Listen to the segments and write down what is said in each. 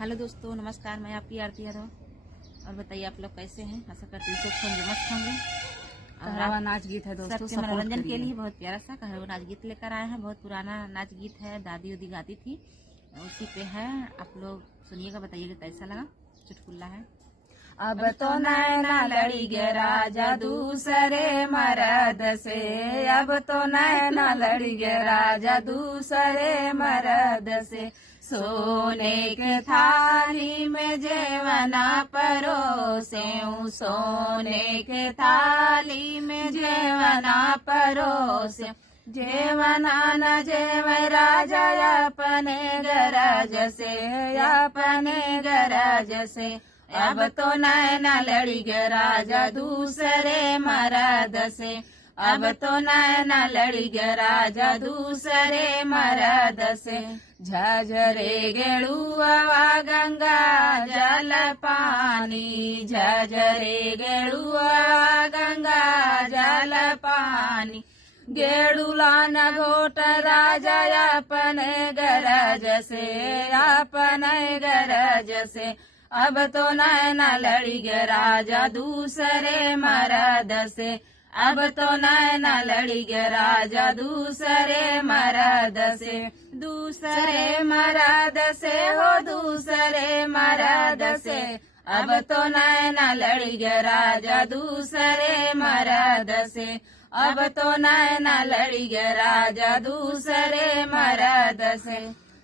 Hello दोस्तों, नमस्कार। मैं आपकी आरती यादव। और बताइए आप लोग कैसे हैं। आशा करती हूँ सब होंगे, मस्त होंगे। कहरवा नाच गीत है दोस्तों, सबके मनोरंजन के लिए बहुत प्यारा सा कहरवा नाच गीत लेकर आए हैं। बहुत पुराना नाच गीत है, दादी उदी गाती थी, उसी पे है। आप लोग सुनिएगा, बताइएगा कैसा लगा। चुटकुला है। अब तो नैना लड़ी गे राजा दूसरे मर्द से, अब तो नैना लड़ी गे राजा दूसरे मर्द से। सोने के थाली में जेवना परोसे, सोने के थाली में जेवना परोसे। जेवना न जेव राजा अपने गरज से, अपने गरज से। अब तो नैना लड़ी गे राजा दूसरे मर्द से, अब तो नैना लड़ी गे राजा दूसरे मर्द से। झझरे गेड़ुआ गंगा जल पानी, झझरे गेड़ुआ गंगा जल पानी। गेड़ुला न घोट राजा अपने गरज से, अपने गरज से। अब तो नैना लड़ी गे राजा दूसरे मर्द से, अब तो नैना लड़ी गे राजा दूसरे मर्द से। दूसरे मर्द से हो, दूसरे मर्द से। अब तो नैना लड़ी गे राजा दूसरे मर्द से, अब तो नैना लड़ी गे राजा दूसरे मर्द से।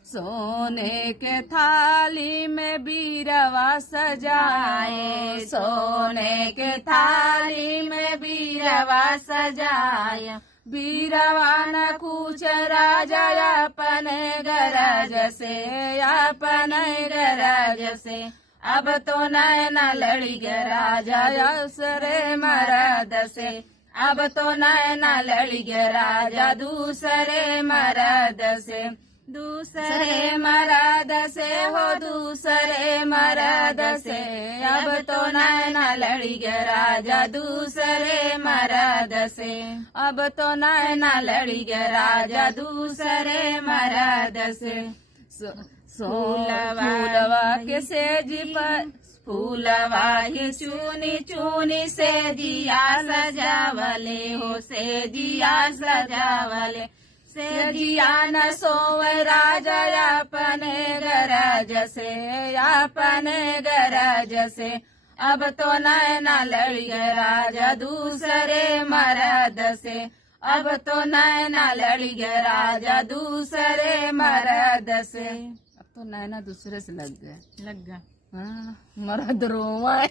सोने के थाली में बीरवा सजाए, सोने के थाली में बीरवा सजाए। बीरवा न कुछ राजा अपने गरज से, अपने गरज से। अब तो नैना लड़ी गे राजा दूसरे मर्द से, अब तो नैना लड़ी गे राजा दूसरे मर्द से। दूसरे मर्द से हो, दूसरे मर्द से। अब तो नैना लड़ी गे राजा दूसरे मर्द से, अब तो नैना लड़ी गे राजा दूसरे मर्द से। फूलवा के सेज पर फूलवा ही चूनी चूनी से जिया सजावले हो, से जिया सजावले। से जिया न सोव राजा अपने गरज से, अपने गरज से। अब तो नैना लड़ी गे राजा दूसरे मर्द से, अब तो नैना लड़ी गे राजा दूसरे मर्द से। अब तो नैना दूसरे से लग गया, लग गया। हाँ, मर्द रोवा है।